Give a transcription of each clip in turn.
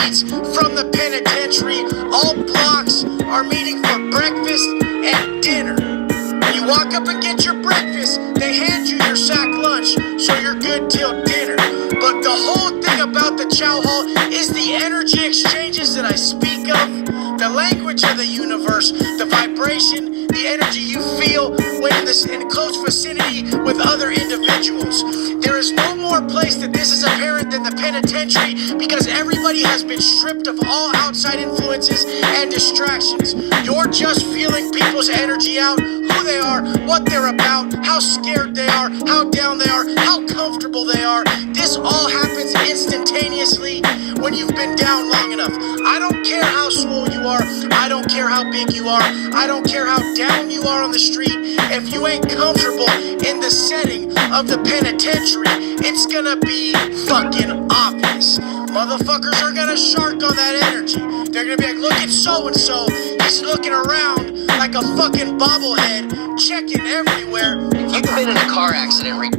inmates from the penitentiary. All blocks are meeting for breakfast and dinner. When you walk up and get your breakfast, they hand you your sack lunch, so you're good till dinner. But the whole thing about the chow hall is the energy exchanges that I speak of, the language of the universe, the vibration, the energy you feel when in close vicinity with other individuals. There is no more place that this is apparent than the penitentiary, because everybody has been stripped of all outside influences and distractions. You're just feeling people's energy out, who they are, what they're about, how scared they are, how down they are, how comfortable they are. This all happens instantaneously when you've been down long enough. I don't care how swole you are, I don't care how big you are, I don't care how down you are on the street. If you ain't comfortable in the setting of the penitentiary, it's gonna be fucking obvious. Motherfuckers are gonna shark on that energy. They're gonna be like, look at so-and-so, he's looking around like a fucking bobblehead, checking everywhere. If you've been in a car accident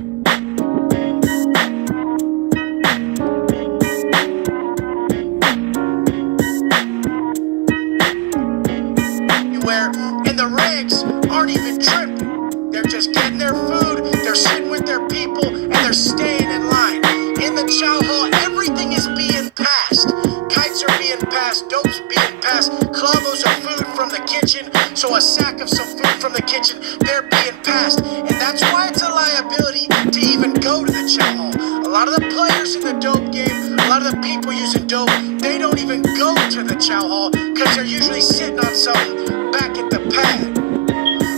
and the regs aren't even tripping. They're just getting their food, they're sitting with their people, and they're staying in line. In the chow hall, everything is being passed. Kites are being passed, dope's being passed, clavos of food from the kitchen, so a sack of some food from the kitchen, they're being passed. And that's why it's a liability to even go to the chow hall. A lot of the players in the dope game, a lot of the people using dope, they don't even go to the chow hall because they're usually sitting on something back at the pad.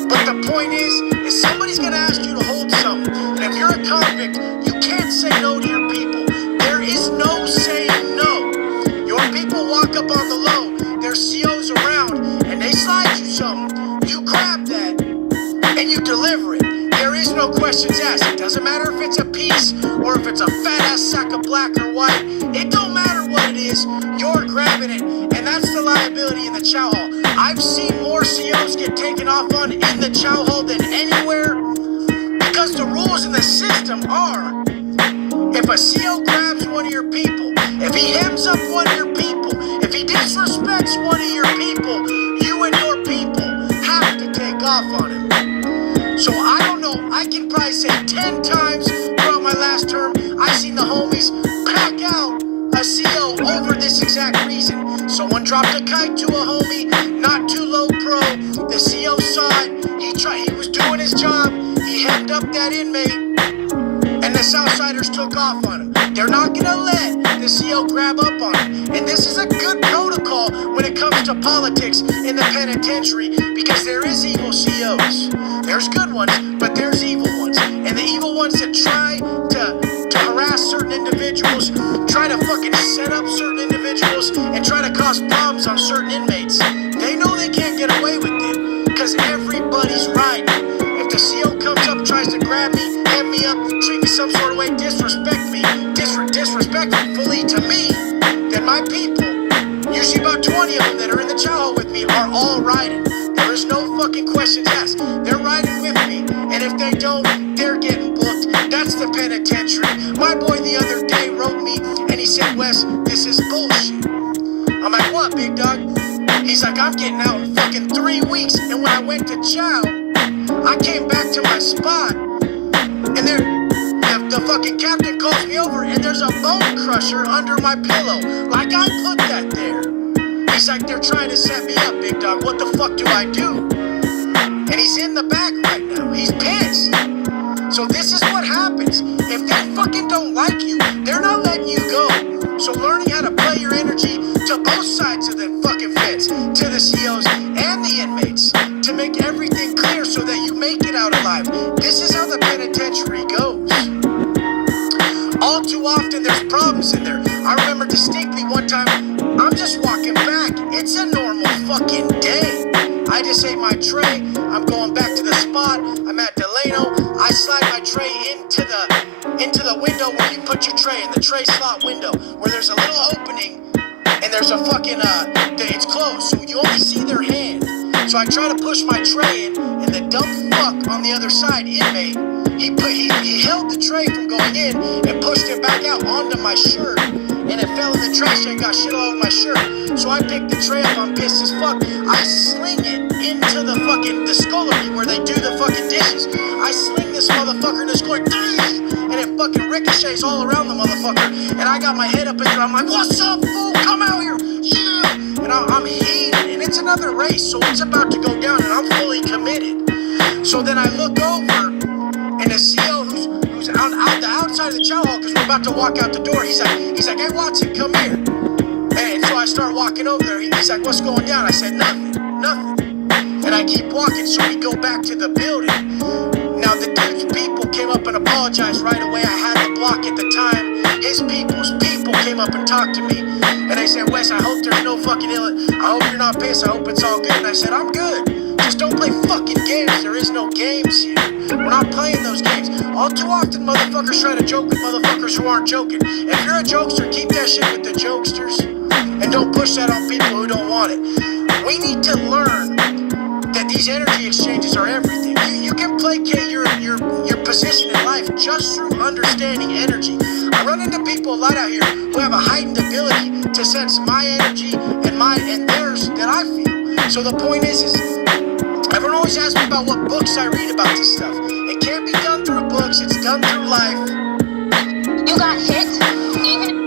But the point is somebody's gonna ask you to hold something. And if you're a convict, you can't say no to your people. There is no saying no. Your people walk up on the low, there's COs around, and they slide you something. You grab that, and you deliver it. There is no questions asked. It doesn't matter if it's a piece, or if it's a fat-ass sack of black or white. It don't matter what it is, you're grabbing it, and that's the liability in the chow hall. I've seen more COs get taken off on in the chow hall than anywhere, because the rules in the system are, if a CO grabs one of your people, if he hems up one of your people, if he disrespects one of your people, you and your people have to take off on him. So I don't know, I can probably say 10 times throughout my last term, I've seen the homies pack out a CO over this exact reason. Someone dropped a kite to a homie, not too low pro, the CO saw it, he was doing his job, he hemmed up that inmate, and the Southsiders took off on him. They're not gonna let the CO grab up on him. And this is a good protocol when it comes to politics in the penitentiary, because there is evil COs. There's good ones, but there's evil ones. And the evil ones that try to harass certain individuals, try to fucking set up certain individuals, and try to cause problems on certain inmates, they know they can't get away with it, because everybody's riding. If the CO comes up, tries to grab me, hem me up, treat me some sort of way, disrespect me, disrespectfully to me, then my people, usually about 20 of them that are in the chow hall with me, are all riding. There is no fucking questions asked. They're riding with me, and if they don't, they're getting booked. That's the penitentiary. My boy the other day wrote me, and he said, Wes, this is bullshit. I'm like, what, big dog? He's like, I'm getting out in fucking 3 weeks, and when I went to chow, I came back to my spot, and the fucking captain calls me over, and there's a bone crusher under my pillow. Like I put that there. He's like, they're trying to set me up, big dog. What the fuck do I do? And he's in the back right now. He's pissed. So this is what happens. If they fucking don't like you, they're not letting you go. So learning how to play your energy to both sides of the fucking fence, to the COs and the inmates, to make everything clear so that you make it out alive. This is how the penitentiary goes. All too often there's problems in there. I remember distinctly one time, I'm just walking back. It's a normal fucking day. I just ate my tray. I'm going back to the spot. I'm at Delano. I slide my tray into the window where you put your tray, in the tray slot window, where there's a little opening, and there's a fucking it's closed, so you only see their hand. So I try to push my tray in, and the dumb fuck on the other side, inmate, he held the tray from going in and pushed it back out onto my shirt, and it fell in the trash and got shit all over my shirt. So I picked the tray up, I'm pissed as fuck. I sling it into the scullery where they do the fucking dishes. I sling this motherfucker and it's going, and it fucking ricochets all around the motherfucker. And I got my head up in there, I'm like, what's up, fool? Come out here, yeah! And I'm heated, and it's another race, so it's about to go down, and I'm fully committed. So then I look over, and the CO who's out the outside of the chow hall, because we're about to walk out the door, he's like, hey, Watson, come here. And so I start walking over there. He's like, what's going down? I said, nothing. And I keep walking, so we go back to the building. Now, the dude's people came up and apologized right away. I had the block at the time. His people's people came up and talked to me. And they said, Wes, I hope there's no fucking I hope you're not pissed. I hope it's all good. And I said, I'm good. Just don't play fucking games. There is no games here. We're not playing those games. All too often, motherfuckers try to joke with motherfuckers who aren't joking. If you're a jokester, keep that shit with the jokesters. And don't push that on people who don't want it. We need to learn that these energy exchanges are everything. You can placate your position in life just through understanding energy. I run into people a lot out here who have a heightened ability to sense my energy and theirs that I feel. So the point is everyone always asks me about what books I read about this stuff. It can't be done through books, it's done through life. You got hit? Even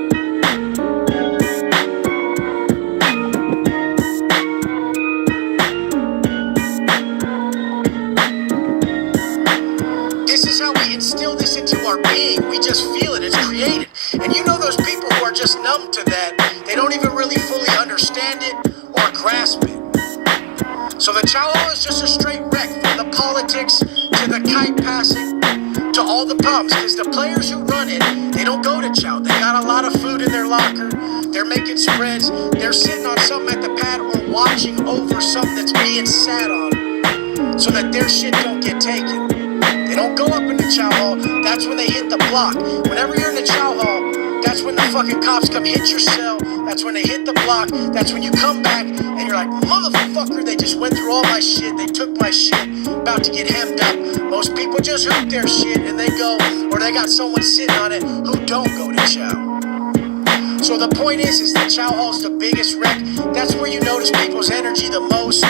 instill this into our being. We just feel it. It's created. And you know those people who are just numb to that. They don't even really fully understand it or grasp it. So the chow hall is just a straight wreck from the politics to the kite passing to all the problems. Because the players who run it, they don't go to chow. They got a lot of food in their locker. They're making spreads. They're sitting on something at the pad or watching over something that's being sat on so that their shit don't get taken. They don't go up in the chow hall. That's when they hit the block. Whenever you're in the chow hall, that's when the fucking cops come hit your cell. That's when they hit the block. That's when you come back and you're like, motherfucker, they just went through all my shit. They took my shit. About to get hemmed up. Most people just hoop their shit and they go, or they got someone sitting on it who don't go to chow. So the point is the chow hall's the biggest wreck. That's where you notice people's energy the most.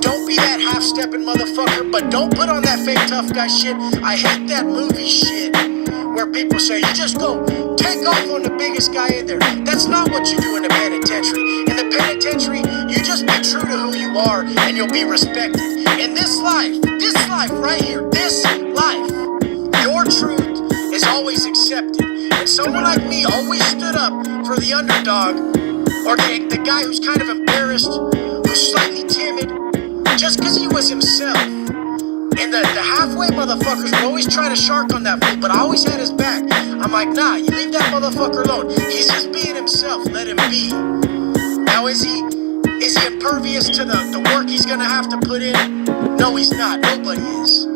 Don't be that half-stepping motherfucker, but don't put on that fake tough guy shit. I hate that movie shit where people say, you just go take off on the biggest guy in there. That's not what you do in the penitentiary. In the penitentiary, you just be true to who you are and you'll be respected. In this life right here, this life, your truth is always accepted. And someone like me always stood up for the underdog or the guy who's kind of embarrassed, who's slightly timid, just because he was himself. And the halfway motherfuckers would always try to shark on that fool, but I always had his back. I'm like, nah, you leave that motherfucker alone. He's just being himself. Let him be. Now, is he impervious to the work he's gonna have to put in? No, he's not. Nobody is.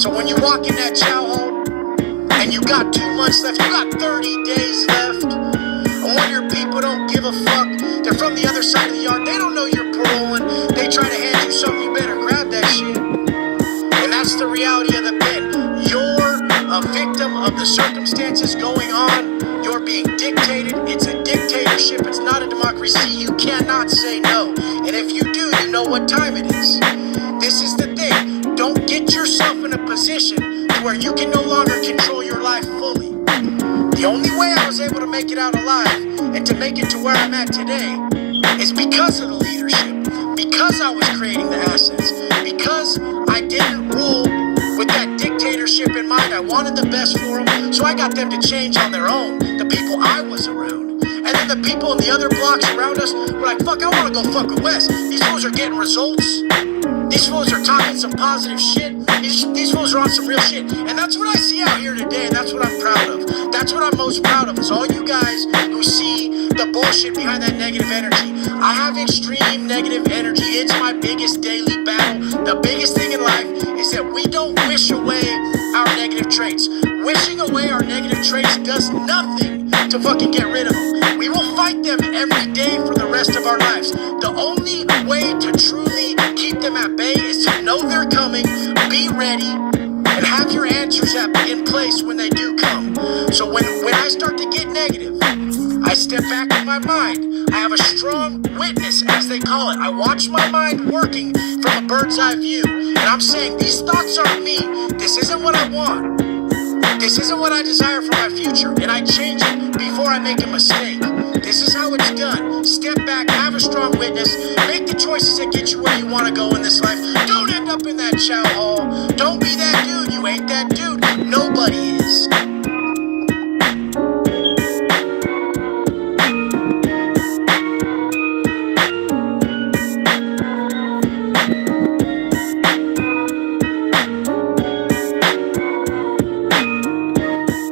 So when you walk in that chow hall and you got 2 months left, you got 30 days left, and one of your people don't give a fuck. They're from the other side of the yard. They don't know you're paroling. They try to hand you something. You better grab that shit. And that's the reality of the pen. You're a victim of the circumstances going on. You're being dictated. It's a dictatorship. It's not a democracy. You cannot say no. And if you do, you know what time it is. This is the thing. Don't get yourself in a position to where you can no longer control your life fully. The only way I was able to make it out alive and to make it to where I'm at today is because of the leadership, because I was creating the assets, because I didn't rule with that dictatorship in mind. I wanted the best for them, so I got them to change on their own, the people I was around. And then the people in the other blocks around us were like, fuck, I want to go fuck with Wes. These fools are getting results. These fools are talking some positive shit. These fools are on some real shit. And that's what I see out here today, and that's what I'm proud of. That's what I'm most proud of, is all you guys who see the bullshit behind that negative energy. I have extreme negative energy. It's my biggest daily battle. The biggest thing in life is that we don't wish away our negative traits. Wishing away our negative traits does nothing to fucking get rid of them. We will fight them every day for the rest of our lives. The only way to truly keep ready and have your answers in place when they do come. So when I start to get negative, I step back in my mind. I have a strong witness, as they call it. I watch my mind working from a bird's eye view. And I'm saying, these thoughts aren't me. This isn't what I want. This isn't what I desire for my future. And I change it before I make a mistake. This is how it's done. Step back, have a strong witness, make the choices that get you where you want to go in this life. Don't end up in that chow hall.